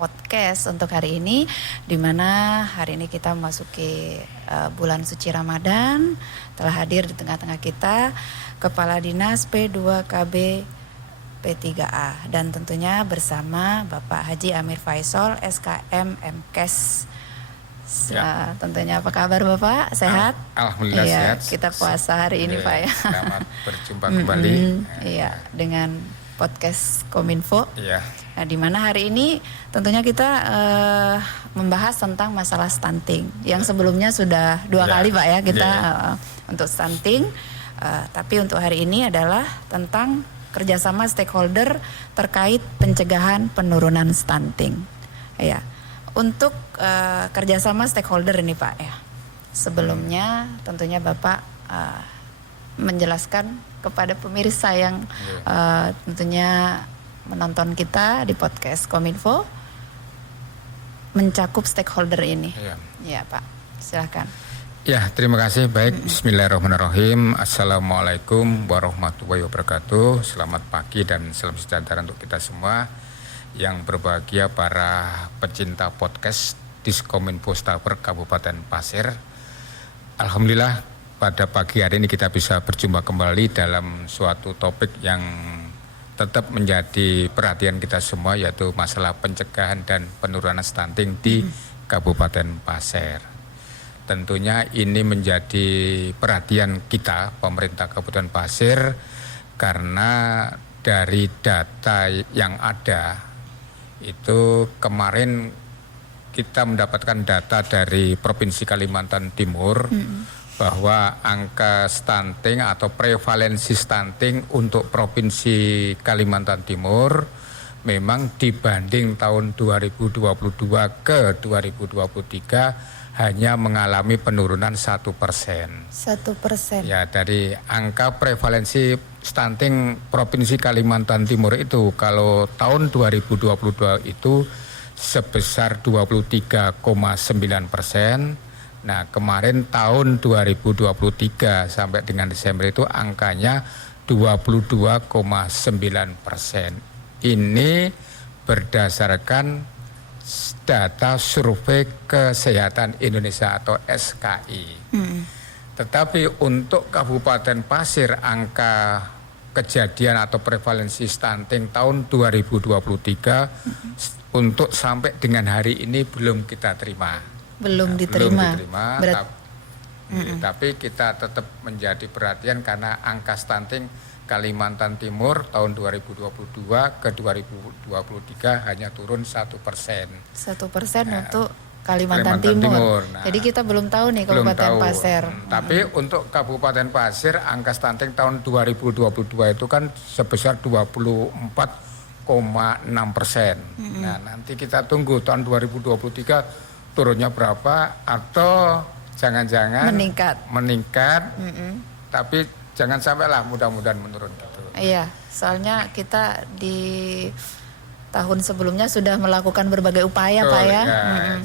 podcast untuk hari ini, di mana hari ini kita memasuki bulan suci Ramadan. Telah hadir di tengah-tengah kita Kepala Dinas P2KB P3A dan tentunya bersama Bapak Haji Amir Faisal SKM MKes. Tentunya apa kabar Bapak? Sehat? Alhamdulillah sehat. Kita puasa hari ini Pak ya. Selamat berjumpa kembali. Iya, dengan podcast Kominfo. Iya. Nah, di mana hari ini tentunya kita membahas tentang masalah stunting. Yang sebelumnya sudah dua kali Pak ya kita untuk stunting. Tapi untuk hari ini adalah tentang kerjasama stakeholder terkait pencegahan penurunan stunting. Ya. Untuk kerjasama stakeholder ini Pak ya, sebelumnya tentunya Bapak menjelaskan kepada pemirsa yang tentunya menonton kita di podcast Kominfo mencakup stakeholder ini. Ya Pak, silakan. Ya, terima kasih. Baik, Bismillahirrahmanirrahim. Assalamualaikum warahmatullahi wabarakatuh. Selamat pagi dan salam sejahtera untuk kita semua. Yang berbahagia para pecinta podcast Diskominfo Staper Kabupaten Pasir. Alhamdulillah pada pagi hari ini kita bisa berjumpa kembali dalam suatu topik yang tetap menjadi perhatian kita semua, yaitu masalah pencegahan dan penurunan stunting di Kabupaten Pasir. Tentunya ini menjadi perhatian kita pemerintah Kabupaten Pasir karena dari data yang ada itu kemarin kita mendapatkan data dari Provinsi Kalimantan Timur bahwa angka stunting atau prevalensi stunting untuk Provinsi Kalimantan Timur memang dibanding tahun 2022 ke 2023 hanya mengalami penurunan 1%. 1%. Ya, dari angka prevalensi stunting Provinsi Kalimantan Timur itu kalau tahun 2022 itu sebesar 23,9%. Nah, kemarin tahun 2023 sampai dengan Desember itu angkanya 22,9%. Ini berdasarkan data Survei Kesehatan Indonesia atau SKI. Tetapi untuk Kabupaten Pasir angka kejadian atau prevalensi stunting tahun 2023 untuk sampai dengan hari ini belum kita terima. Belum diterima. Tapi kita tetap menjadi perhatian karena angka stunting Kalimantan Timur tahun 2022 ke 2023 hanya turun 1%. 1% untuk Kalimantan Timur. Nah, jadi kita belum tahu nih Kabupaten Pasir. Tapi untuk Kabupaten Pasir angka stunting tahun 2022 itu kan sebesar 24,6%. Nah, nanti kita tunggu tahun 2023 turunnya berapa atau jangan-jangan meningkat. Tapi jangan sampailah mudah-mudahan menurun gitu. Iya, soalnya kita di tahun sebelumnya sudah melakukan berbagai upaya Pak ya.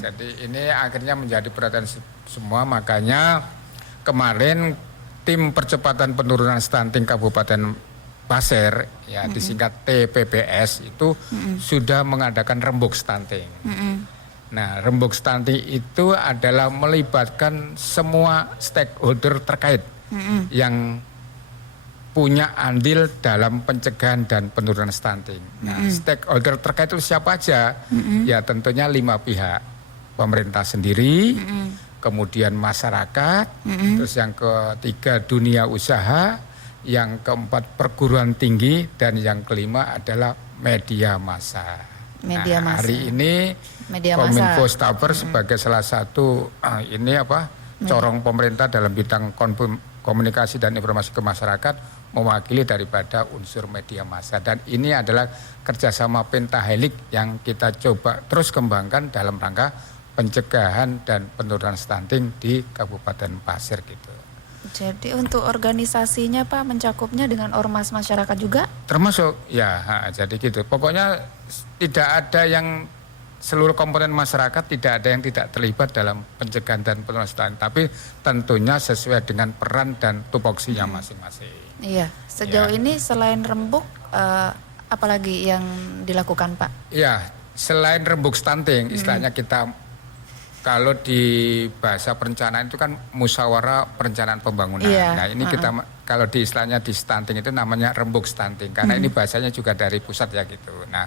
Jadi ini akhirnya menjadi perhatian semua, makanya kemarin tim percepatan penurunan stunting Kabupaten Pasir ya disingkat TPPS itu sudah mengadakan rembuk stunting. Nah, rembuk stunting itu adalah melibatkan semua stakeholder terkait yang punya andil dalam pencegahan dan penurunan stunting. Nah, stakeholder terkait itu siapa aja? Ya tentunya 5 pihak. Pemerintah sendiri, kemudian masyarakat, terus yang ketiga dunia usaha, yang keempat perguruan tinggi, dan yang kelima adalah media massa. Hari ini Kominfo Staper sebagai salah satu corong pemerintah dalam bidang komunikasi dan informasi ke masyarakat mewakili daripada unsur media massa, dan ini adalah kerjasama pentahelik yang kita coba terus kembangkan dalam rangka pencegahan dan penurunan stunting di Kabupaten Pasir gitu. Jadi untuk organisasinya Pak mencakupnya dengan ormas masyarakat juga? Termasuk ya, jadi gitu. Pokoknya tidak ada yang seluruh komponen masyarakat tidak ada yang tidak terlibat dalam pencegahan dan penurunan stunting, tapi tentunya sesuai dengan peran dan tupoksinya masing-masing. Iya, sejauh ini selain rembuk apalagi yang dilakukan Pak? Iya, selain rembuk stunting, istilahnya kita kalau di bahasa perencanaan itu kan musyawarah perencanaan pembangunan. Iya, Nah ini kita kalau di istilahnya di stunting itu namanya rembuk stunting karena ini bahasanya juga dari pusat ya gitu. Nah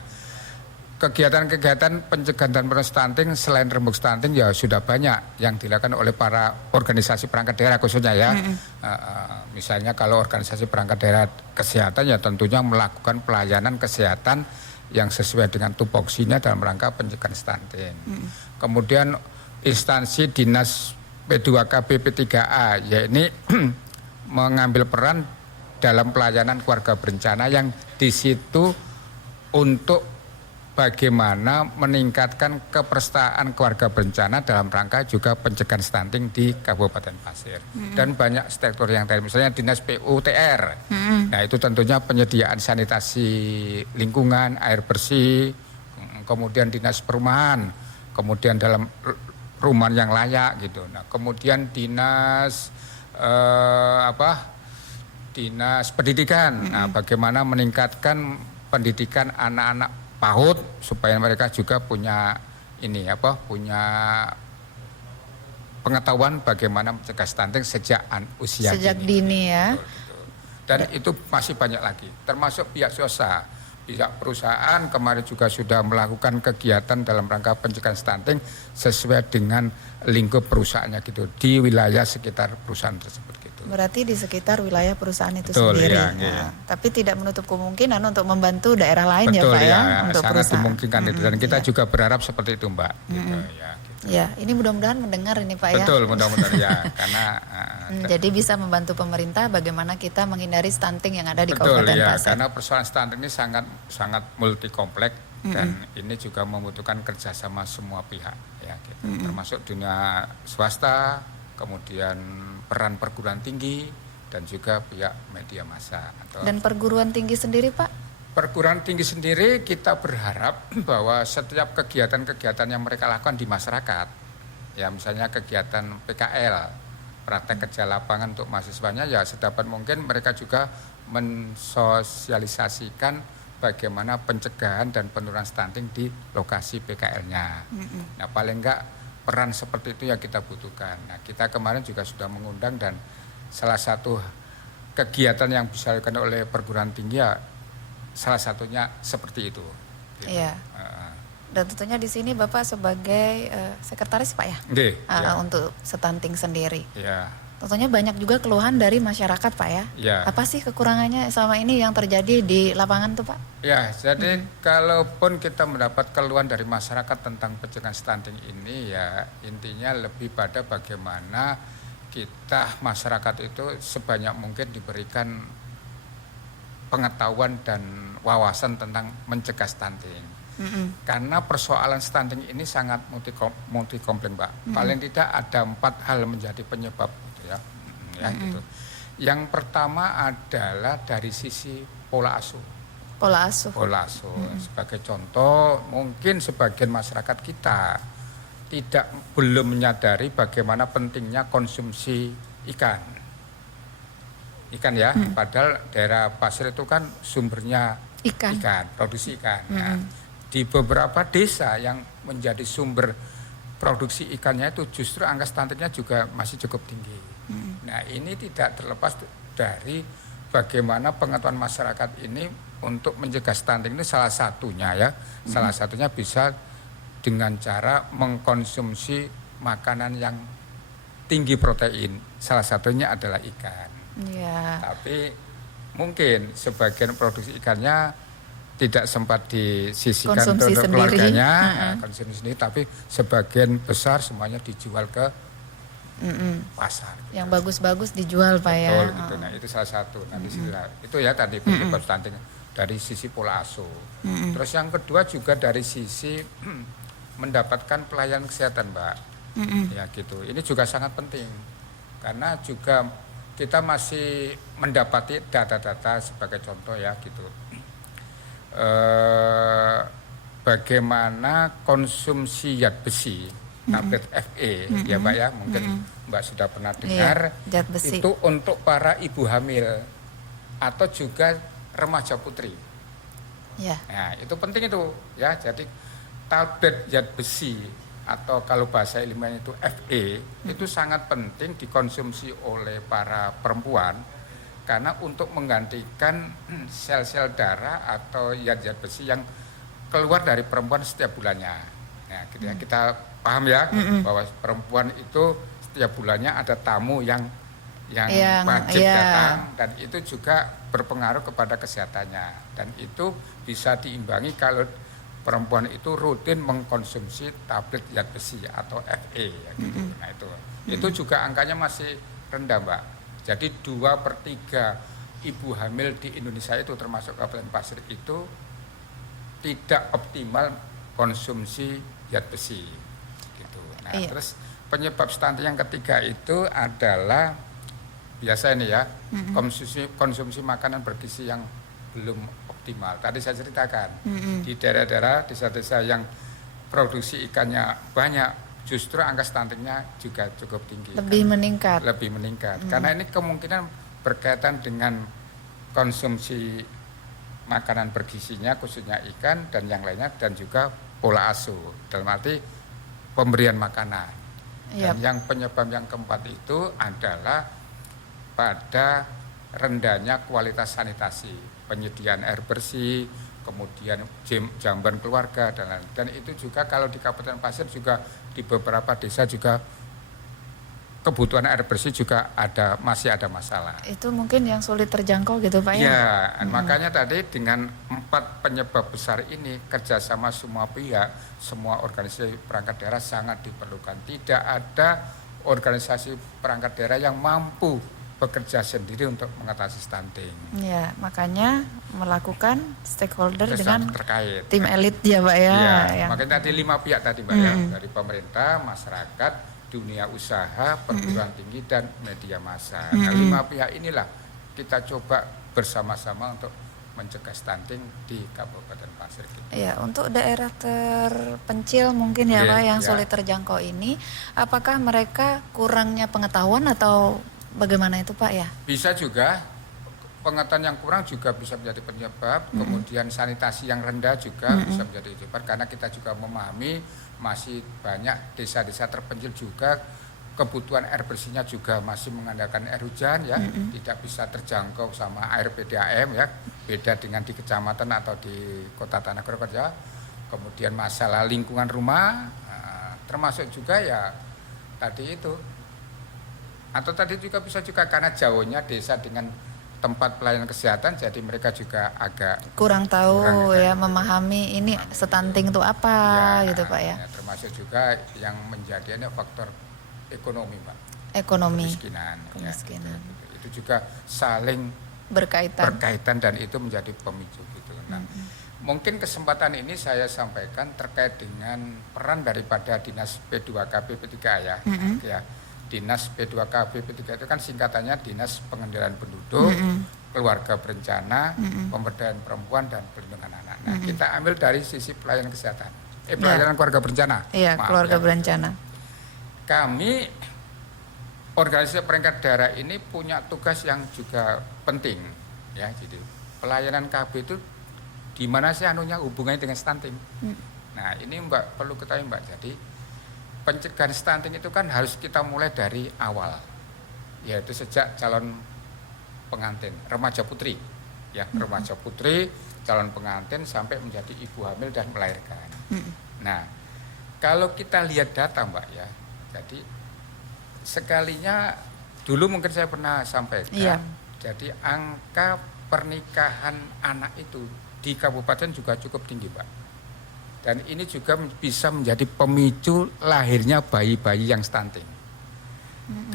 kegiatan-kegiatan pencegahan dan penurunan stunting selain rembuk stunting ya sudah banyak yang dilakukan oleh para organisasi perangkat daerah khususnya ya. Misalnya kalau organisasi perangkat daerah kesehatan ya tentunya melakukan pelayanan kesehatan yang sesuai dengan tupoksinya dalam rangka pencegahan stunting. Kemudian instansi dinas P2K BP3A yaitu mengambil peran dalam pelayanan keluarga berencana yang di situ untuk bagaimana meningkatkan kepesertaan keluarga berencana dalam rangka juga pencegahan stunting di Kabupaten Pasir. Dan banyak stakeholder yang tadi, misalnya Dinas PUTR. Nah itu tentunya penyediaan sanitasi lingkungan, air bersih, kemudian Dinas Perumahan, kemudian dalam perumahan yang layak gitu. Nah kemudian Dinas Dinas Pendidikan. Nah bagaimana meningkatkan pendidikan anak-anak PAUD supaya mereka juga punya punya pengetahuan bagaimana mencegah stunting sejak usia dini ya. Dan itu masih banyak lagi, termasuk pihak swasta, pihak perusahaan kemarin juga sudah melakukan kegiatan dalam rangka pencegahan stunting sesuai dengan lingkup perusahaannya gitu di wilayah sekitar perusahaan tersebut gitu. Berarti di sekitar wilayah perusahaan itu Betul, sendiri. Ya. Tapi tidak menutup kemungkinan untuk membantu daerah lain. Betul, ya Pak ya, sangat untuk perusahaan. Dimungkinkan itu dan kita juga berharap seperti itu Mbak. Gitu, ya. Ya, ini mudah-mudahan mendengar ini Pak ya. Betul, mudah-mudahan ya, karena jadi bisa membantu pemerintah bagaimana kita menghindari stunting yang ada di betul, Kabupaten ya, Pasir. karena persoalan stunting ini sangat multi kompleks dan ini juga membutuhkan kerjasama semua pihak, ya, gitu. Termasuk dunia swasta, kemudian peran perguruan tinggi dan juga pihak media massa. Dan perguruan tinggi sendiri Pak? Perguruan tinggi sendiri kita berharap bahwa setiap kegiatan-kegiatan yang mereka lakukan di masyarakat, ya misalnya kegiatan PKL, praktek kerja lapangan untuk mahasiswanya, ya sedapat mungkin mereka juga mensosialisasikan bagaimana pencegahan dan penurunan stunting di lokasi PKL-nya. Nah paling enggak peran seperti itu yang kita butuhkan. Nah kita kemarin juga sudah mengundang dan salah satu kegiatan yang bisa dilakukan oleh perguruan tinggi ya salah satunya seperti itu. Gitu. Iya. Dan tentunya di sini Bapak sebagai sekretaris Pak ya, ya. Untuk stunting sendiri. Ya. Tentunya banyak juga keluhan dari masyarakat Pak ya. Ya. Apa sih kekurangannya selama ini yang terjadi di lapangan tuh Pak? Ya, jadi kalaupun kita mendapat keluhan dari masyarakat tentang pencegahan stunting ini ya intinya lebih pada bagaimana kita masyarakat itu sebanyak mungkin diberikan pengetahuan dan wawasan tentang mencegah stunting. Karena persoalan stunting ini sangat multi kompleks Mbak. Paling tidak ada 4 hal menjadi penyebab gitu ya. Gitu. Yang pertama adalah dari sisi pola asuh. Pola asuh. Sebagai contoh, mungkin sebagian masyarakat kita belum menyadari bagaimana pentingnya konsumsi ikan ya, padahal daerah Pasir itu kan sumbernya ikan, produksi ikan. Nah, di beberapa desa yang menjadi sumber produksi ikannya itu justru angka stuntingnya juga masih cukup tinggi. Nah ini tidak terlepas dari bagaimana pengetahuan masyarakat ini untuk mencegah stunting ini salah satunya ya, salah satunya bisa dengan cara mengkonsumsi makanan yang tinggi protein, salah satunya adalah ikan. Ya. Tapi mungkin sebagian produksi ikannya tidak sempat disisihkan untuk keluarganya, konsumsi sendiri, tapi sebagian besar semuanya dijual ke pasar. Gitu. Yang bagus-bagus dijual Pak ya. Betul, gitu. Nah itu salah satu. Nah itu ya tadi penyebab stunting dari sisi pola asuh. Terus yang kedua juga dari sisi mendapatkan pelayanan kesehatan Mbak. Ya gitu. Ini juga sangat penting karena juga kita masih mendapati data-data sebagai contoh ya gitu. Bagaimana konsumsi zat besi, tablet Fe, ya Mbak ya, mungkin Mbak sudah pernah dengar, zat besi. Itu untuk para ibu hamil atau juga remaja putri. Ya. Nah itu penting itu ya, jadi tablet zat besi atau kalau bahasa ilmiahnya itu Fe itu sangat penting dikonsumsi oleh para perempuan karena untuk menggantikan sel-sel darah atau zat besi yang keluar dari perempuan setiap bulannya. Nah, kita paham ya bahwa perempuan itu setiap bulannya ada tamu yang wajib datang dan itu juga berpengaruh kepada kesehatannya dan itu bisa diimbangi kalau perempuan itu rutin mengkonsumsi tablet zat besi atau Fe ya gitu. Nah itu juga angkanya masih rendah Mbak. Jadi 2/3 ibu hamil di Indonesia itu termasuk Kabupaten Pasir itu tidak optimal konsumsi zat besi gitu. Nah terus penyebab stunting yang ketiga itu adalah biasa ini ya konsumsi makanan bergizi yang belum optimal. Tadi saya ceritakan di daerah-daerah desa-desa yang produksi ikannya banyak justru angka stuntingnya juga cukup tinggi. Lebih meningkat. Karena ini kemungkinan berkaitan dengan konsumsi makanan bergizinya khususnya ikan dan yang lainnya dan juga pola asuh dalam arti pemberian makanan. Dan yang penyebab yang keempat itu adalah pada rendahnya kualitas sanitasi, penyediaan air bersih, kemudian jamban keluarga dan itu juga kalau di Kabupaten Pasir juga di beberapa desa juga kebutuhan air bersih juga masih ada masalah. Itu mungkin yang sulit terjangkau gitu Pak ya? Ya, makanya tadi dengan 4 penyebab besar ini kerjasama semua pihak, semua organisasi perangkat daerah sangat diperlukan. Tidak ada organisasi perangkat daerah yang mampu bekerja sendiri untuk mengatasi stunting. Ya, makanya melakukan stakeholder dengan terkait tim elit ya Pak ya. Makanya tadi 5 pihak tadi Mbak ya, dari pemerintah, masyarakat, dunia usaha, perguruan tinggi dan media massa. Nah, 5 pihak inilah kita coba bersama-sama untuk mencegah stunting di Kabupaten Pasir. Ya, untuk daerah terpencil mungkin ya Pak yang sulit terjangkau ini, apakah mereka kurangnya pengetahuan atau bagaimana itu Pak ya? Bisa juga, pengetahuan yang kurang juga bisa menjadi penyebab, kemudian sanitasi yang rendah juga bisa menjadi penyebab karena kita juga memahami masih banyak desa-desa terpencil juga kebutuhan air bersihnya juga masih mengandalkan air hujan ya, tidak bisa terjangkau sama air PDAM ya, beda dengan di kecamatan atau di Kota Tanah-Kusir ya. Kemudian masalah lingkungan rumah, termasuk juga ya tadi itu. Atau tadi juga bisa juga karena jauhnya desa dengan tempat pelayanan kesehatan jadi mereka juga agak kurang tahu ya memahami ini stunting itu apa gitu Pak ya. Termasuk juga yang menjadi faktor ekonomi Pak. Ekonomi. Kemiskinan. Itu juga saling berkaitan dan itu menjadi pemicu gitu. Nah, mungkin kesempatan ini saya sampaikan terkait dengan peran daripada Dinas P2K P3 ya. Ya. Dinas P2K P3 itu kan singkatannya Dinas Pengendalian Penduduk, Keluarga Berencana, Pemberdayaan Perempuan dan Perlindungan Anak. Nah, kita ambil dari sisi pelayanan kesehatan. Pelayanan keluarga berencana. Iya, keluarga berencana. Kami organisasi perangkat daerah ini punya tugas yang juga penting ya. Jadi pelayanan KB itu di mana sih hubungannya dengan stunting. Nah, ini Mbak perlu ketahui Mbak. Jadi pencegahan stunting itu kan harus kita mulai dari awal, yaitu sejak calon pengantin, remaja putri, ya remaja putri, calon pengantin sampai menjadi ibu hamil dan melahirkan. Nah, kalau kita lihat data Mbak ya, jadi sekalinya dulu mungkin saya pernah sampaikan, jadi angka pernikahan anak itu di kabupaten juga cukup tinggi Pak. Dan ini juga bisa menjadi pemicu lahirnya bayi-bayi yang stunting.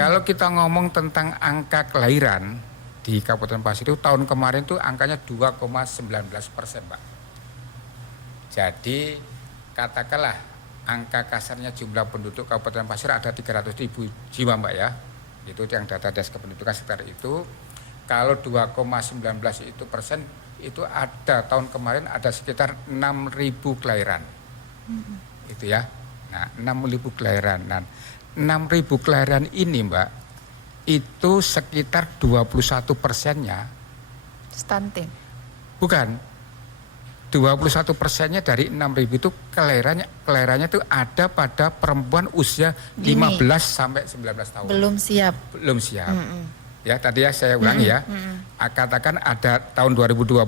Kalau kita ngomong tentang angka kelahiran di Kabupaten Pasir itu tahun kemarin itu angkanya 2,19%, Pak. Jadi katakanlah angka kasarnya jumlah penduduk Kabupaten Pasir ada 300.000 jiwa Mbak ya. Itu yang data Dinas Kependudukan sekitar itu. Kalau 2,19 itu persen itu ada tahun kemarin ada sekitar 6.000 kelahiran. Itu ya. Nah, 6.000 kelahiran. Nah, 6.000 kelahiran ini Mbak itu sekitar 21%-nya stunting. bukan. 21%-nya dari 6.000 itu kelahirannya itu ada pada perempuan usia Dini. 15 sampai 19 tahun. Belum siap. Belum siap. Ya, tadi ya saya ulangi ya. Katakan ada tahun 2023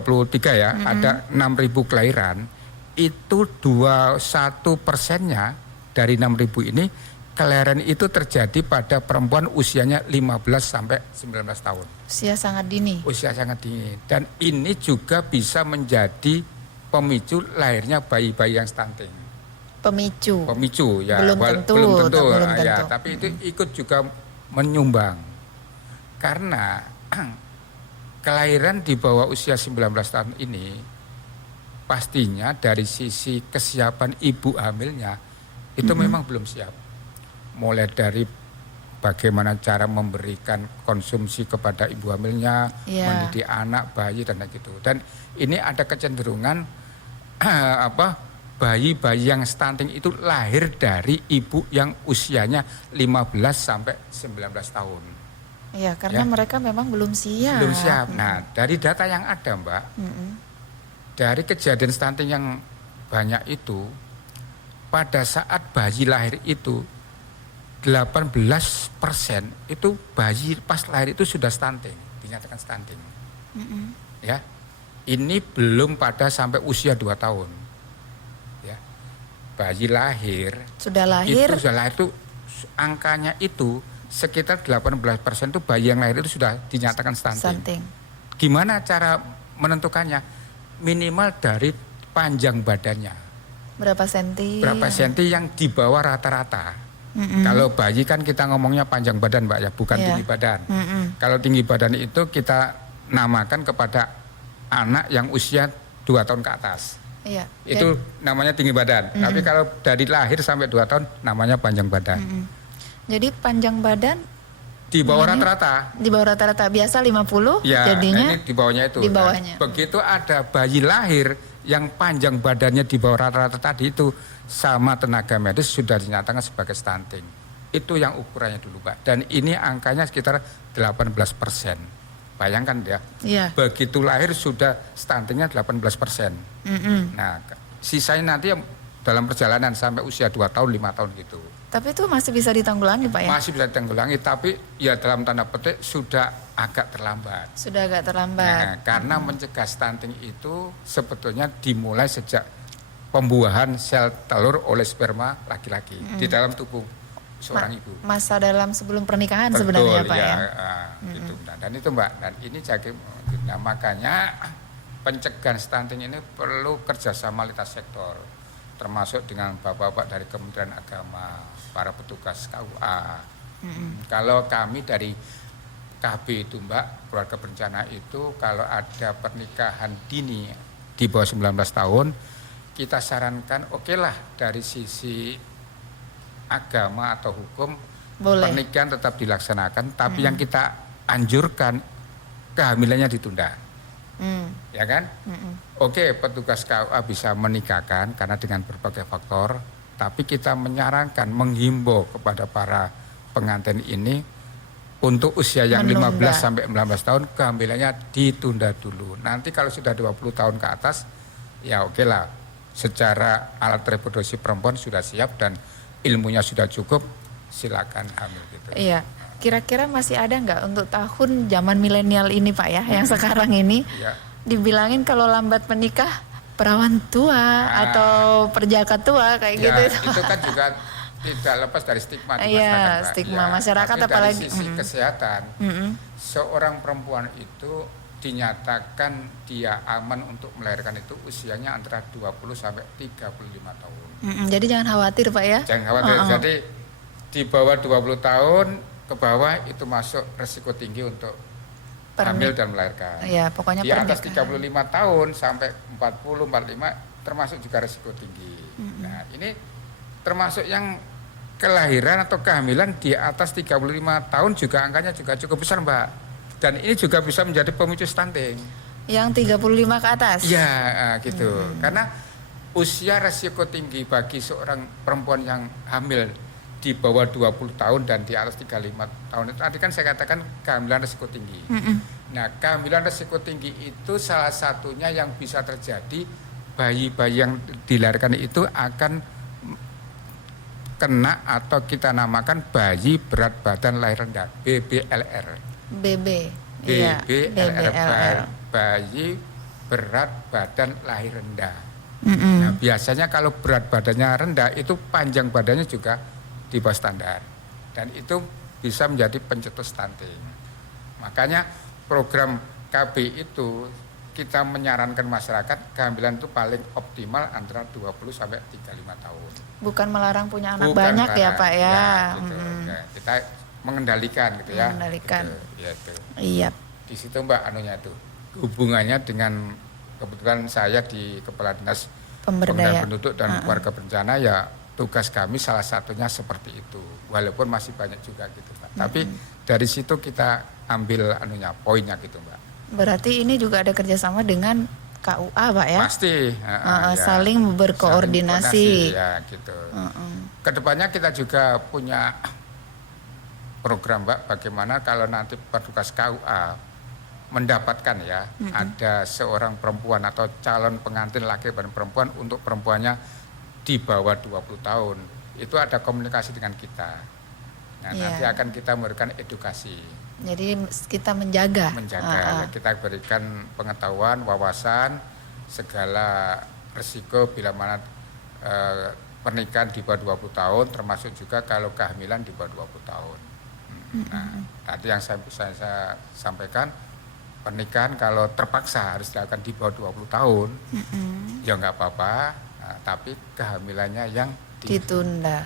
ya, ada 6.000 kelahiran, itu 21%-nya dari 6.000 ini kelahiran itu terjadi pada perempuan usianya 15 sampai 19 tahun. Usia sangat dini. Usia sangat dini. Dan ini juga bisa menjadi pemicu lahirnya bayi-bayi yang stunting. Pemicu. Pemicu ya. Belum tentu. Belum tentu. Ya, tentu. tapi itu ikut juga menyumbang. Karena kelahiran di bawah usia 19 tahun ini pastinya dari sisi kesiapan ibu hamilnya itu memang belum siap. Mulai dari bagaimana cara memberikan konsumsi kepada ibu hamilnya, mendidik anak, bayi dan gitu. Dan ini ada kecenderungan bayi-bayi yang stunting itu lahir dari ibu yang usianya 15 sampai 19 tahun. Iya, karena mereka memang belum siap. Belum siap. Nah, dari data yang ada, Mbak, dari kejadian stunting yang banyak itu, pada saat bayi lahir itu 18% itu bayi pas lahir itu sudah stunting, dinyatakan stunting. Ya, ini belum pada sampai usia 2 tahun. Ya, bayi lahir. Sudah lahir. Itu sudah lahir itu angkanya itu sekitar 18% itu bayi yang lahir itu sudah dinyatakan stunting. Gimana cara menentukannya? Minimal dari panjang badannya. Berapa senti? Berapa senti yang di bawah rata-rata. Kalau bayi kan kita ngomongnya panjang badan, Mbak ya, bukan tinggi badan. Kalau tinggi badan itu kita namakan kepada anak yang usia 2 tahun ke atas. Iya. Itu namanya tinggi badan. Tapi kalau dari lahir sampai 2 tahun namanya panjang badan. Jadi panjang badan di bawah rata-rata. Di bawah rata-rata biasa 50 ya, jadinya. Ini di bawahnya itu. Di bawahnya. Nah, begitu ada bayi lahir yang panjang badannya di bawah rata-rata tadi itu sama tenaga medis sudah dinyatakan sebagai stunting. Itu yang ukurannya dulu, Pak. Dan ini angkanya sekitar 18%. Bayangkan ya. Iya. Begitu lahir sudah stuntingnya 18%. Nah, sisanya nanti dalam perjalanan sampai usia 2 tahun, 5 tahun gitu. Tapi itu masih bisa ditanggulangi, Pak ya? Masih bisa ditanggulangi, tapi ya dalam tanda petik sudah agak terlambat. Sudah agak terlambat. Nah, karena mencegah stunting itu sebetulnya dimulai sejak pembuahan sel telur oleh sperma laki-laki di dalam tubuh seorang ibu. Masa dalam sebelum pernikahan sebenarnya, Pak ya. Gitu. Nah, dan itu, Mbak, dan ini jadi, nah, makanya pencegahan stunting ini perlu kerjasama lintas sektor, termasuk dengan bapak-bapak dari Kementerian Agama, para petugas KUA. Kalau kami dari KB itu, Mbak, keluarga berencana itu kalau ada pernikahan dini di bawah 19 tahun, kita sarankan lah dari sisi agama atau hukum pernikahan tetap dilaksanakan, tapi yang kita anjurkan kehamilannya ditunda. Ya kan? Petugas KUA bisa menikahkan karena dengan berbagai faktor, tapi kita menyarankan, menghimbau kepada para pengantin ini untuk usia yang 15 sampai 19 tahun kehamilannya ditunda dulu. Nanti kalau sudah 20 tahun ke atas, ya lah, secara alat reproduksi perempuan sudah siap dan ilmunya sudah cukup, silakan hamil gitu. Iya. Kira-kira masih ada nggak untuk tahun zaman milenial ini, Pak ya, yang sekarang ini dibilangin kalau lambat menikah perawan tua atau perjaka tua kayak gitu. Itu kan juga tidak lepas dari stigma di masyarakat. Iya, stigma masyarakat, tapi apalagi dari sisi kesehatan, seorang perempuan itu dinyatakan dia aman untuk melahirkan itu usianya antara 20 sampai 35 tahun. Jadi jangan khawatir, Pak ya. Jangan khawatir. Jadi di bawah 20 tahun ke bawah itu masuk resiko tinggi untuk hamil dan melahirkan. Iya, pokoknya di atas 35 tahun sampai 40, 45 termasuk juga resiko tinggi. Nah, ini termasuk yang kelahiran atau kehamilan di atas 35 tahun juga angkanya juga cukup besar, Mbak. Dan ini juga bisa menjadi pemicu stunting. Yang 35 ke atas? Iya, gitu. Karena usia resiko tinggi bagi seorang perempuan yang hamil di bawah 20 tahun dan di atas 35 tahun itu tadi kan saya katakan kehamilan resiko tinggi. Nah, kehamilan resiko tinggi itu salah satunya yang bisa terjadi bayi-bayi yang dilahirkan itu akan kena atau kita namakan bayi berat badan lahir rendah, BBLR. BB. Iya, BBLR, bayi berat badan lahir rendah. Nah, biasanya kalau berat badannya rendah itu panjang badannya juga di bawah standar. Dan itu bisa menjadi pencetus stunting. Makanya program KB itu kita menyarankan masyarakat kehamilan itu paling optimal antara 20 sampai 35 tahun. Bukan melarang punya anak Bukan banyak ya melarang, Pak ya. ya gitu. Ya, kita mengendalikan gitu ya. Mengendalikan. Gitu, ya itu. Iya. Di situ Mbak anunya itu hubungannya dengan kebetulan saya di Kepala Dinas Pemberdayaan Penduduk dan Keluarga Berencana, ya tugas kami salah satunya seperti itu. Walaupun masih banyak juga gitu Mbak. Tapi dari situ kita ambil anunya poinnya gitu Mbak. Berarti ini juga ada kerjasama dengan KUA Pak ya? Pasti. Ya. Saling berkoordinasi. Ya gitu. Kedepannya kita juga punya program Mbak, bagaimana kalau nanti petugas KUA mendapatkan ya ada seorang perempuan atau calon pengantin laki dan perempuan, untuk perempuannya di bawah 20 tahun itu ada komunikasi dengan kita. Nah, nanti akan kita memberikan edukasi. Jadi kita menjaga. Kita berikan pengetahuan, wawasan segala resiko bila mana pernikahan di bawah 20 tahun, termasuk juga kalau kehamilan di bawah 20 tahun. Nah, tadi yang saya sampaikan, pernikahan kalau terpaksa harus dilakukan di bawah 20 tahun, ya nggak apa-apa, tapi kehamilannya yang ditunda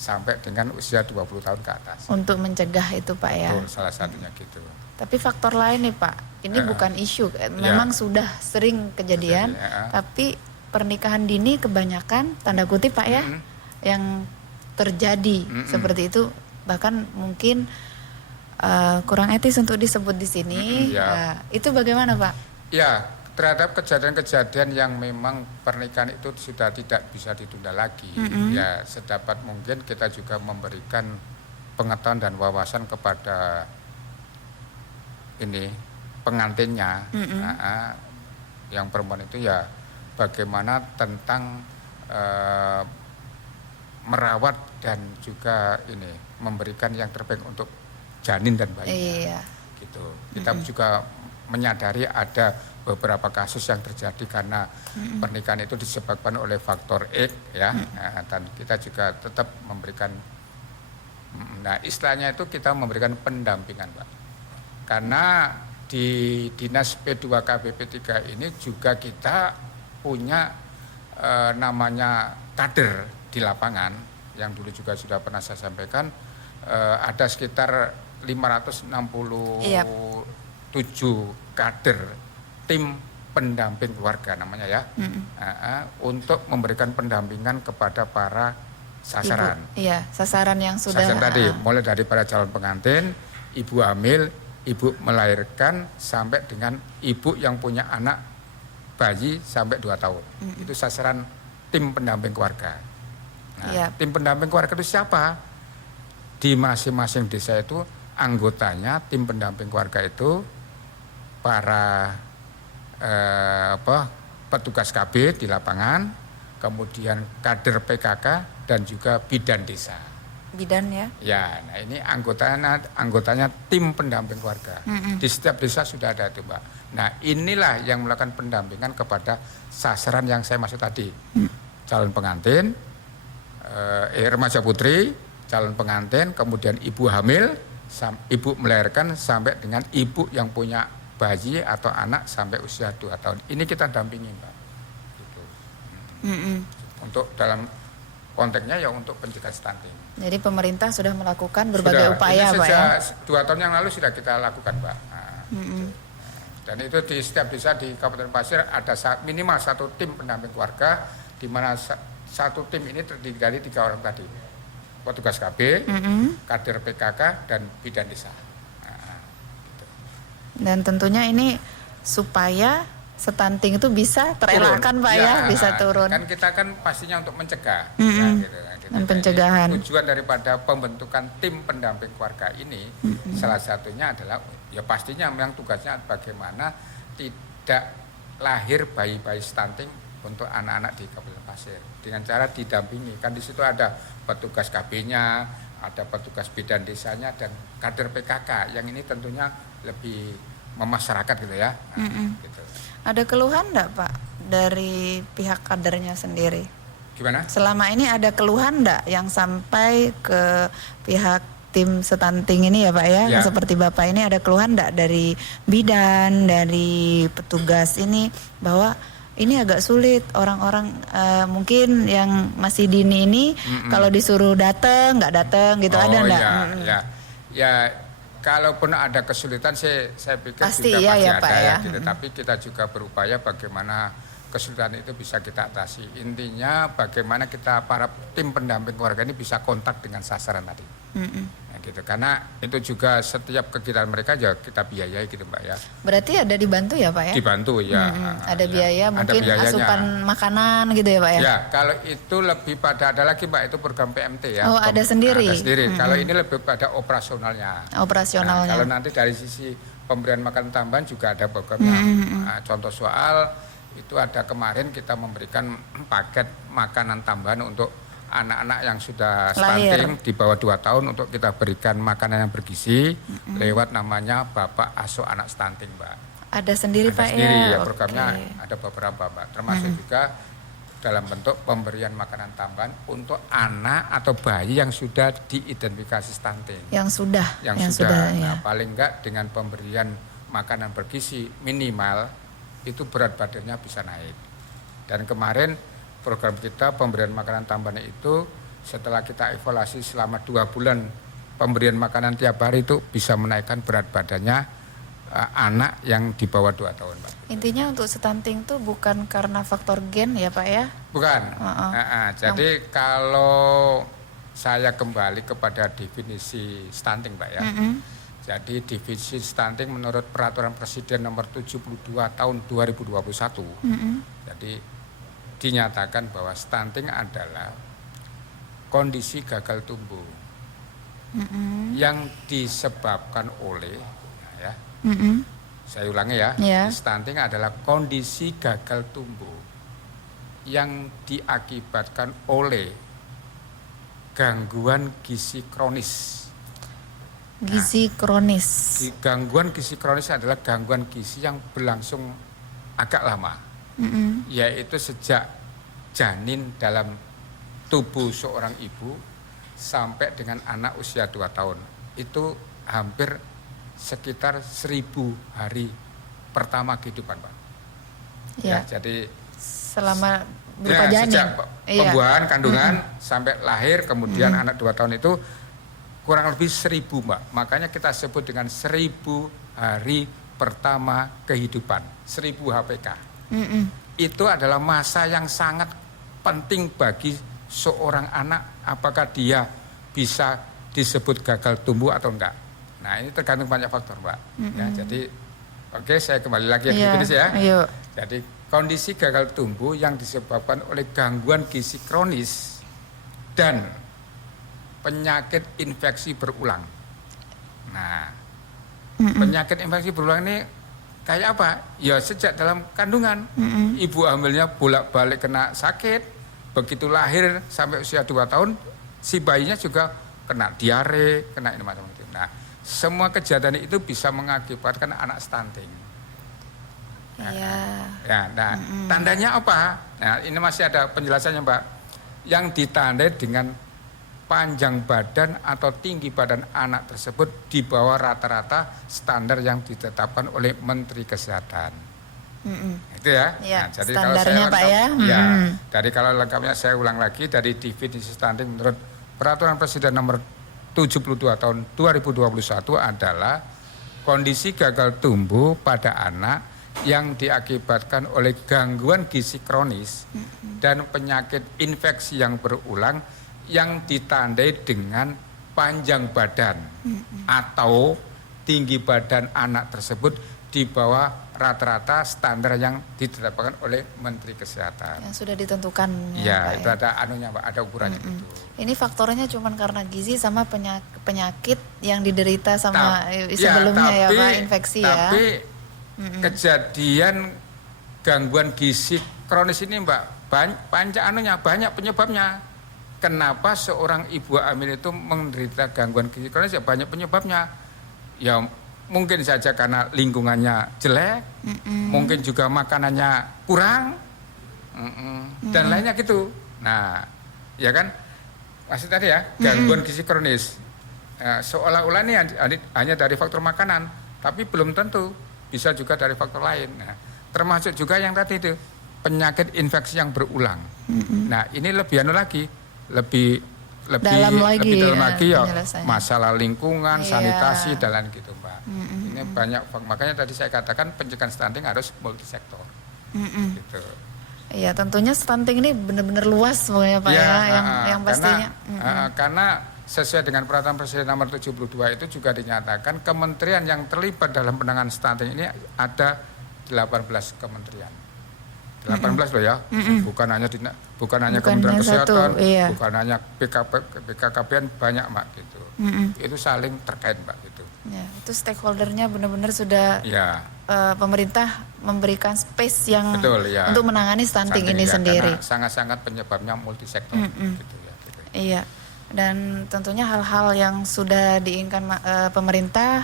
sampai dengan usia 20 tahun ke atas. Untuk mencegah itu Pak ya. Betul, salah satunya gitu. Tapi faktor lain nih Pak, ini bukan isu, memang sudah sering kejadian, tapi pernikahan dini kebanyakan tanda kutip Pak ya, yang terjadi seperti itu, bahkan mungkin kurang etis untuk disebut di sini. Itu bagaimana Pak? Ya, terhadap kejadian-kejadian yang memang pernikahan itu sudah tidak bisa ditunda lagi, ya sedapat mungkin kita juga memberikan pengetahuan dan wawasan kepada ini pengantinnya, yang perempuan itu ya bagaimana tentang merawat dan juga ini memberikan yang terbaik untuk janin dan bayi. Gitu. Kita juga menyadari ada beberapa kasus yang terjadi karena pernikahan itu disebabkan oleh faktor X ya. Dan kita juga tetap memberikan, nah istilahnya itu kita memberikan pendampingan Pak. Karena di Dinas P2KBP3 ini juga kita punya namanya kader di lapangan, yang dulu juga sudah pernah saya sampaikan, ada sekitar 567 kader tim pendamping keluarga namanya ya, untuk memberikan pendampingan kepada para sasaran. Sasaran yang sudah. Sasaran tadi mulai dari para calon pengantin, ibu hamil, ibu melahirkan, sampai dengan ibu yang punya anak bayi sampai 2 tahun. Itu sasaran tim pendamping keluarga. Nah, tim pendamping keluarga itu siapa? Di masing-masing desa itu anggotanya tim pendamping keluarga itu para petugas KB di lapangan, kemudian kader PKK dan juga bidan desa. Bidan ya? Ya, nah ini anggotanya tim pendamping keluarga. Di setiap desa sudah ada itu Mbak. Nah inilah yang melakukan pendampingan kepada sasaran yang saya maksud tadi. Calon pengantin, remaja putri, calon pengantin, kemudian ibu hamil, ibu melahirkan, sampai dengan ibu yang punya bayi atau anak sampai usia 2 tahun. Ini kita dampingi Mbak. Gitu. Untuk dalam konteksnya ya untuk pencegah stunting. Jadi pemerintah sudah melakukan berbagai upaya Pak ya? 2 tahun yang lalu sudah kita lakukan Pak. Nah, gitu. Dan itu di setiap desa di Kabupaten Pasir ada minimal 1 tim pendamping keluarga, di mana 1 tim ini terdiri dari 3 orang tadi. Petugas KB, kader PKK, dan bidan desa. Nah, gitu. Dan tentunya ini supaya stunting itu bisa terelakkan Pak ya, bisa turun. Kan kita kan pastinya untuk mencegah. Ya, gitu. Dan pencegahan. Tujuan daripada pembentukan tim pendamping keluarga ini salah satunya adalah ya pastinya memang tugasnya bagaimana tidak lahir bayi-bayi stunting untuk anak-anak di Kabupaten Pasir dengan cara didampingi. Kan di situ ada petugas KB-nya, ada petugas bidan desanya dan kader PKK yang ini tentunya lebih memasyarakat gitu ya. Nah, gitu. Ada keluhan enggak Pak dari pihak kadernya sendiri? Gimana? Selama ini ada keluhan enggak yang sampai ke pihak tim stunting ini ya Pak ya? Ya. Seperti Bapak ini ada keluhan enggak dari bidan, dari petugas ini bahwa ini agak sulit orang-orang mungkin yang masih dini ini kalau disuruh datang nggak datang gitu, ada enggak? Ya, kalaupun ada kesulitan saya pikir Pasti, juga ya, pasti ya, ada Pak, ya, ya. gitu. Tapi kita juga berupaya bagaimana kesulitan itu bisa kita atasi. Intinya bagaimana kita para tim pendamping keluarga ini bisa kontak dengan sasaran tadi. Ya, gitu. Karena itu juga setiap kegiatan mereka ya kita biayai gitu Mbak ya. Berarti ada dibantu ya Pak ya? Dibantu ya. Ada biaya, Ada mungkin biayanya. asupan makanan gitu ya Pak ya? Ya, kalau itu lebih pada ada lagi Mbak, itu program PMT ya. Oh, ada sendiri? Ada sendiri. Kalau ini lebih pada operasionalnya. Operasionalnya. Nah, kalau nanti dari sisi pemberian makan tambahan juga ada programnya. Nah, contoh soal itu ada kemarin kita memberikan paket makanan tambahan untuk anak-anak yang sudah stunting di bawah 2 tahun untuk kita berikan makanan yang bergizi lewat namanya Bapak Asuh Anak Stunting Mbak. Ada sendiri Ada Pak sendiri ya? ya programnya ada beberapa Mbak, termasuk juga dalam bentuk pemberian makanan tambahan untuk anak atau bayi yang sudah diidentifikasi stunting. Yang sudah Ya. ya. Paling enggak dengan pemberian makanan bergizi minimal itu berat badannya bisa naik. Dan kemarin program kita pemberian makanan tambahan itu setelah kita evaluasi selama 2 bulan pemberian makanan tiap hari itu bisa menaikkan berat badannya anak yang di bawah 2 tahun Pak. Intinya untuk stunting tuh bukan karena faktor gen ya Pak ya? Bukan. Jadi kalau saya kembali kepada definisi stunting Pak ya. Jadi definisi stunting menurut Peraturan Presiden Nomor 72 Tahun 2021. Jadi dinyatakan bahwa stunting adalah kondisi gagal tumbuh yang disebabkan oleh ya. Saya ulangi ya. Stunting adalah kondisi gagal tumbuh yang diakibatkan oleh gangguan gizi kronis. Gizi kronis. Gangguan gizi kronis adalah gangguan gizi yang berlangsung agak lama, yaitu sejak janin dalam tubuh seorang ibu sampai dengan anak usia 2 tahun. Itu hampir sekitar 1000 hari pertama kehidupan Pak. Ya, jadi selama berupa janin. Sejak pembuahan, kandungan sampai lahir, kemudian anak 2 tahun itu kurang lebih 1000 Mbak. Makanya kita sebut dengan 1000 hari pertama kehidupan, 1000 HPK. Itu adalah masa yang sangat penting bagi seorang anak, apakah dia bisa disebut gagal tumbuh atau enggak. Nah ini tergantung banyak faktor Mbak. Ya, jadi oke, saya kembali lagi ke definisi ya. Ayo. Jadi kondisi gagal tumbuh yang disebabkan oleh gangguan gizi kronis dan penyakit infeksi berulang. Nah, penyakit infeksi berulang ini kayak apa? Ya sejak dalam kandungan, ibu hamilnya bolak-balik kena sakit, begitu lahir sampai usia 2 tahun, si bayinya juga kena diare, kena ini macam-macam. Nah, semua kejadian itu bisa mengakibatkan anak stunting. Nah, tandanya apa? Nah, ini masih ada penjelasannya Mbak. Yang ditandai dengan panjang badan atau tinggi badan anak tersebut di bawah rata-rata standar yang ditetapkan oleh Menteri Kesehatan. Itu ya. Ya, nah, jadi standarnya kalau Pak ya. Dari kalau lengkapnya saya ulang lagi dari definisi stunting menurut Peraturan Presiden Nomor 72 Tahun 2021 adalah kondisi gagal tumbuh pada anak yang diakibatkan oleh gangguan gizi kronis dan penyakit infeksi yang berulang yang ditandai dengan panjang badan atau tinggi badan anak tersebut di bawah rata-rata standar yang ditetapkan oleh Menteri Kesehatan. Yang sudah ditentukan. Ya, itu ada anunya Pak, ada ukurannya itu. Ini faktornya cuma karena gizi sama penyakit yang diderita sama sebelumnya ya Pak, infeksi tapi kejadian gangguan gizi kronis ini Mbak, banyak penyebabnya. Kenapa seorang ibu hamil itu menderita gangguan gizi kronis? Ya banyak penyebabnya. Ya mungkin saja karena lingkungannya jelek, mungkin juga makanannya kurang, dan lainnya gitu. Nah, ya kan, maksud tadi ya, gangguan gizi kronis. Nah, seolah-olah ini hanya dari faktor makanan, tapi belum tentu, bisa juga dari faktor lain. Nah, termasuk juga yang tadi itu, penyakit infeksi yang berulang. Nah, ini lebih lebih dalam lagi ya, masalah lingkungan, sanitasi dan lain gitu Mbak. Ini banyak, makanya tadi saya katakan pencegahan stunting harus multisektor. Gitu. Iya, tentunya stunting ini benar-benar luas semuanya Pak ya, yang pastinya. Karena sesuai dengan peraturan Presiden nomor 72 itu juga dinyatakan kementerian yang terlibat dalam penanganan stunting ini ada 18 kementerian. 18 loh ya, bukan hanya Kementerian Kesehatan, bukan hanya BKKBN, banyak Mbak gitu. Itu saling terkait Mbak gitu. Ya, itu stakeholdernya benar-benar sudah pemerintah memberikan space yang untuk menangani stunting ini sendiri. Sangat-sangat penyebabnya multisektor gitu ya. Gitu. Iya. Dan tentunya hal-hal yang sudah diinginkan pemerintah,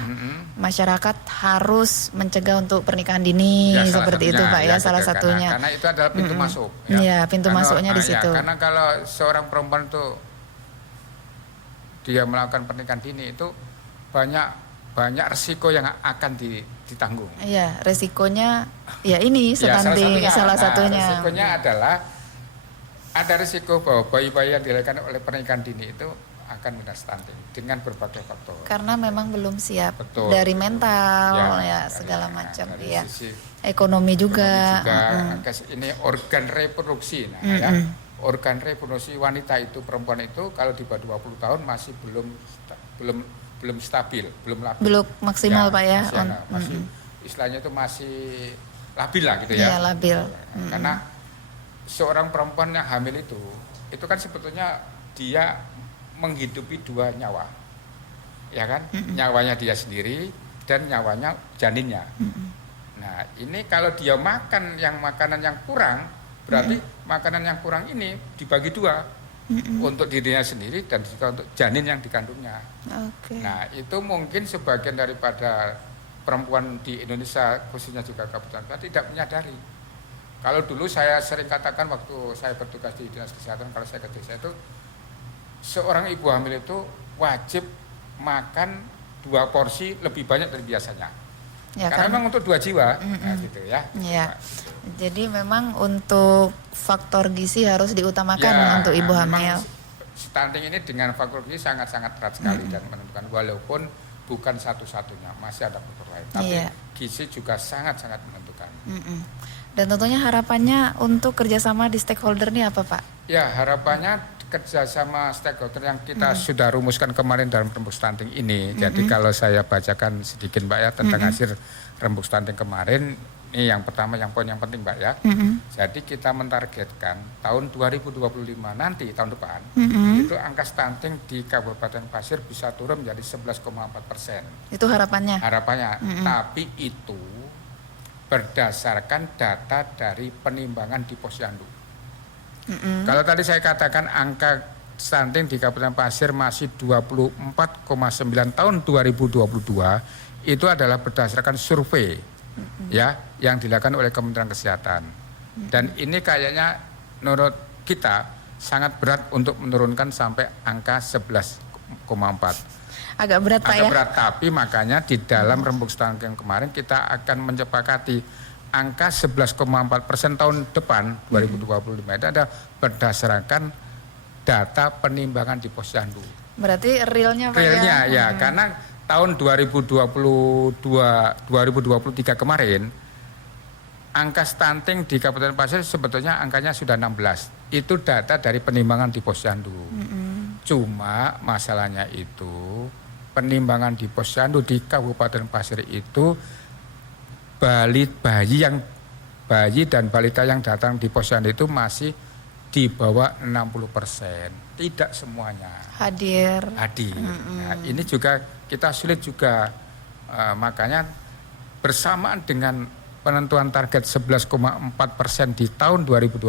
masyarakat harus mencegah untuk pernikahan dini ya, seperti itu Pak ya, salah satunya. Karena itu adalah pintu masuk. Ya, pintu masuknya di situ. Karena kalau seorang perempuan itu dia melakukan pernikahan dini itu banyak resiko yang akan ditanggung. Iya, resikonya ya ini stunting salah satunya. Resikonya adalah ada risiko bahwa bayi-bayi yang dilahirkan oleh pernikahan dini itu akan mudah stunting dengan berbagai faktor. Karena memang belum siap. Betul, dari mental ya segala macam ya. Ekonomi juga. Ini organ reproduksi. Nah, organ reproduksi wanita itu, perempuan itu kalau di bawah 20 tahun masih belum stabil, belum labil. Belum maksimal Pak ya. Masih istilahnya itu masih labil lah gitu ya. Iya, labil. Karena seorang perempuan yang hamil itu kan sebetulnya dia menghidupi dua nyawa, ya kan? Nyawanya dia sendiri dan nyawanya janinnya. Nah, ini kalau dia makan makanan yang kurang, berarti makanan yang kurang ini dibagi dua, untuk dirinya sendiri dan juga untuk janin yang dikandungnya. Nah, itu mungkin sebagian daripada perempuan di Indonesia, khususnya juga Kabupaten Kota, tidak menyadari. Kalau dulu saya sering katakan waktu saya bertugas di Dinas Kesehatan, kalau saya ke desa itu, seorang ibu hamil itu wajib makan 2 porsi lebih banyak dari biasanya. Ya, karena memang untuk 2 jiwa, nah gitu ya. Ya. Jadi memang untuk faktor gizi harus diutamakan untuk ibu hamil. Stunting ini dengan faktor gizi sangat-sangat erat sekali dan menentukan, walaupun bukan satu-satunya, masih ada faktor lain. Tapi gizi juga sangat-sangat menentukan. Dan tentunya harapannya untuk kerjasama di stakeholder ini apa Pak? Ya, harapannya kerjasama stakeholder yang kita sudah rumuskan kemarin dalam rembuk stunting ini. Jadi kalau saya bacakan sedikit Mbak ya tentang hasil rembuk stunting kemarin, ini yang pertama, yang poin yang penting Mbak ya. Jadi kita mentargetkan tahun 2025 nanti, tahun depan, itu angka stunting di Kabupaten Pasir bisa turun menjadi 11,4%. Itu harapannya? Harapannya, tapi itu berdasarkan data dari penimbangan di posyandu. Kalau tadi saya katakan angka stunting di Kabupaten Pasir masih 24,9 tahun 2022, itu adalah berdasarkan survei ya yang dilakukan oleh Kementerian Kesehatan. Dan ini kayaknya menurut kita sangat berat untuk menurunkan sampai angka 11,4. Agak berat Pak ya? Agak berat, tapi makanya di dalam rembuk stunting kemarin kita akan menyepakati angka 11,4% tahun depan 2025 itu ada berdasarkan data penimbangan di posyandu. Berarti realnya Pak realnya ya, karena tahun 2023 kemarin angka stunting di Kabupaten Pasir sebetulnya angkanya sudah 16. Itu data dari penimbangan di posyandu. Cuma masalahnya itu penimbangan di posyandu di Kabupaten Pasir itu bayi dan balita yang datang di posyandu itu masih di bawah 60%. Tidak semuanya hadir. Nah, ini juga kita sulit juga, makanya bersamaan dengan penentuan target 11,4% di tahun 2025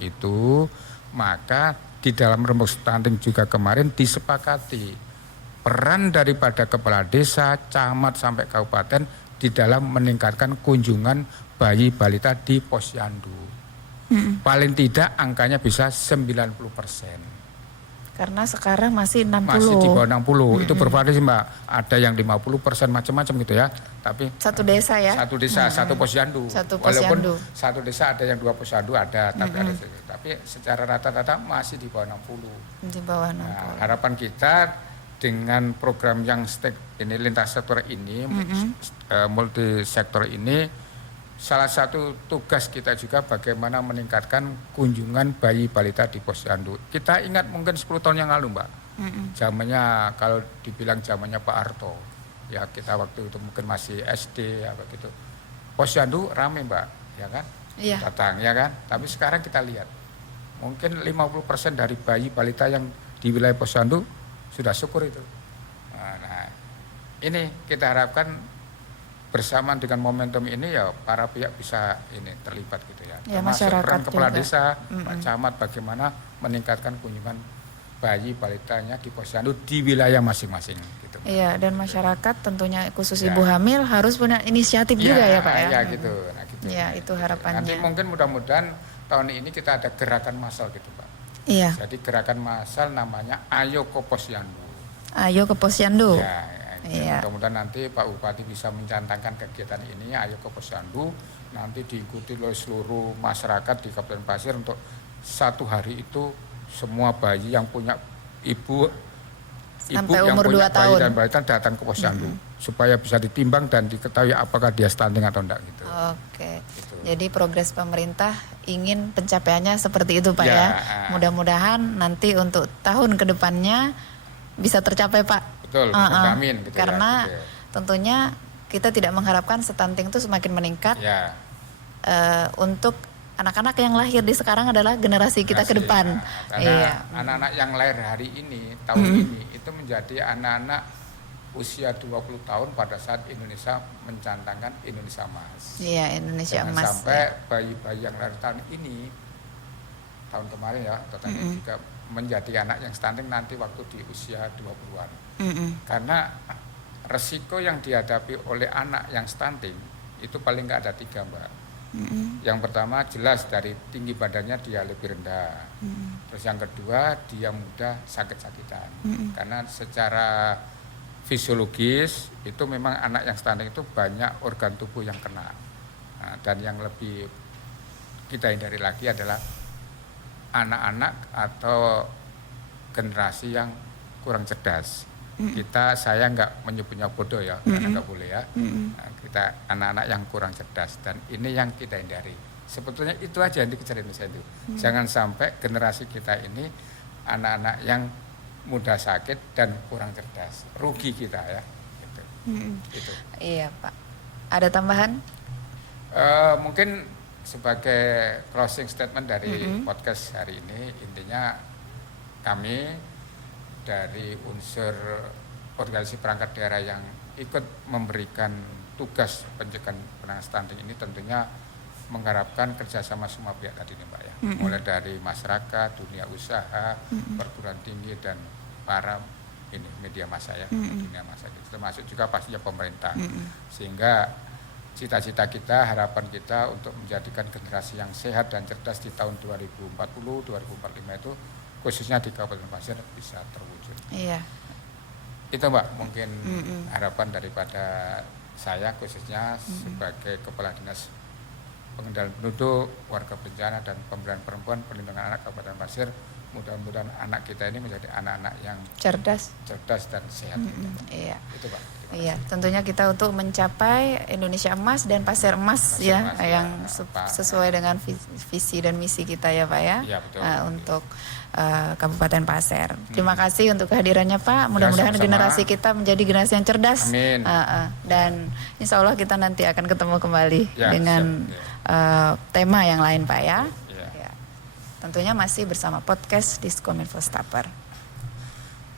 itu, maka di dalam rembuk stunting juga kemarin disepakati peran daripada kepala desa, camat sampai kabupaten di dalam meningkatkan kunjungan bayi balita di posyandu. Paling tidak angkanya bisa 90%. Karena sekarang masih 60. Masih di bawah 60. Itu bervariasi Mbak. Ada yang 50% macam-macam gitu ya. Tapi satu desa ya. Satu desa, satu posyandu. Satu Walaupun posyandu. satu desa ada yang 2 posyandu ada, tapi secara rata-rata masih di bawah 60. Di bawah 60. Nah, harapan kita dengan program yang ini lintas sektor ini, multi sektor ini, salah satu tugas kita juga bagaimana meningkatkan kunjungan bayi balita di posyandu. Kita ingat mungkin 10 tahun yang lalu Mbak, zamannya kalau dibilang zamannya Pak Harto, ya kita waktu itu mungkin masih SD apa gitu, posyandu rame Mbak, ya kan, Iya. datang ya kan. Tapi sekarang kita lihat, mungkin 50% dari bayi balita yang di wilayah posyandu sudah syukur itu. Nah, ini kita harapkan bersamaan dengan momentum ini ya para pihak bisa ini terlibat gitu ya. Ya, Termasuk masyarakat peran kepala juga. desa, Pak Camat bagaimana meningkatkan kunjungan bayi balitanya di posyandu di wilayah masing-masing gitu. Iya, dan masyarakat tentunya khusus Ya. ibu hamil harus punya inisiatif juga ya Pak ya. Ya gitu. Nah, gitu. Ya, itu harapannya. Nanti mungkin mudah-mudahan tahun ini kita ada gerakan massal gitu Pak. Iya. Jadi gerakan massal namanya Ayo ke Posyandu. Ayo ke posyandu. Ya, Iya. mudah-mudahan nanti Pak Bupati bisa mencantangkan kegiatan ini Ayo ke Posyandu, nanti diikuti oleh seluruh masyarakat di Kabupaten Pasir untuk satu hari itu semua bayi yang punya ibu Sampai yang umur punya 2 bayi tahun. dan balita datang ke Posyandu supaya bisa ditimbang dan diketahui apakah dia stunting atau enggak gitu. Oke. Gitu. Jadi progres pemerintah ingin pencapaiannya seperti itu Pak Ya, ya. Mudah-mudahan nanti untuk tahun kedepannya bisa tercapai Pak. Betul, amin gitu Karena ya, gitu ya. tentunya kita tidak mengharapkan stunting itu semakin meningkat. Ya. Untuk anak-anak yang lahir di sekarang adalah generasi kita ke depan. Karena Iya. anak-anak yang lahir hari ini, tahun ini, itu menjadi anak-anak usia 20 tahun pada saat Indonesia mencantangkan Indonesia Emas. Iya, Indonesia Jangan Emas. sampai bayi-bayi yang lahir tahun ini, tahun kemarin ya, atau tahun ini juga menjadi anak yang stunting nanti waktu di usia 20-an. Karena resiko yang dihadapi oleh anak yang stunting itu paling nggak ada 3 Mbak. Yang pertama jelas dari tinggi badannya dia lebih rendah. Terus yang kedua dia mudah sakit-sakitan. Karena secara fisiologis itu memang anak yang stunting itu banyak organ tubuh yang kena. Nah, dan yang lebih kita hindari lagi adalah anak-anak atau generasi yang kurang cerdas. Saya nggak menyebutnya bodoh ya, karena nggak boleh ya. Nah, kita anak-anak yang kurang cerdas dan ini yang kita hindari. Sebetulnya itu aja yang dikejar Indonesia itu. Jangan sampai generasi kita ini anak-anak yang mudah sakit dan kurang cerdas. Rugi kita ya. Gitu. Gitu. Iya Pak. Ada tambahan? Mungkin sebagai closing statement dari podcast hari ini, intinya kami dari unsur organisasi perangkat daerah yang ikut memberikan tugas pencegahan penanganan stunting ini tentunya mengharapkan kerjasama semua pihak tadi nih Mbak ya, mulai dari masyarakat, dunia usaha, perguruan tinggi dan para media massa ya, dunia massa, termasuk juga pastinya pemerintah, sehingga cita-cita kita, harapan kita untuk menjadikan generasi yang sehat dan cerdas di tahun 2040-2045 itu khususnya di Kabupaten Pasir bisa terwujud. Iya. Itu Mbak mungkin harapan daripada saya khususnya sebagai Kepala Dinas Pengendalian Penduduk, Warga Bencana dan Pemberdayaan Perempuan Perlindungan Anak Kabupaten Pasir. Mudah-mudahan anak kita ini menjadi anak-anak yang Cerdas. dan sehat. Iya. Itu Pak. Iya, tentunya kita untuk mencapai Indonesia Emas dan Pasir Emas Pasir ya, Emas, yang Pak. sesuai dengan visi dan misi kita ya Pak ya, Iya, betul. Untuk Kabupaten Pasir. Terima kasih untuk kehadirannya Pak. Mudah-mudahan sama-sama. generasi kita menjadi generasi yang cerdas. Amin. Dan insya Allah kita nanti akan ketemu kembali Ya, dengan tema yang lain Pak ya. Iya. Ya. Tentunya masih bersama podcast Diskominfo Staper.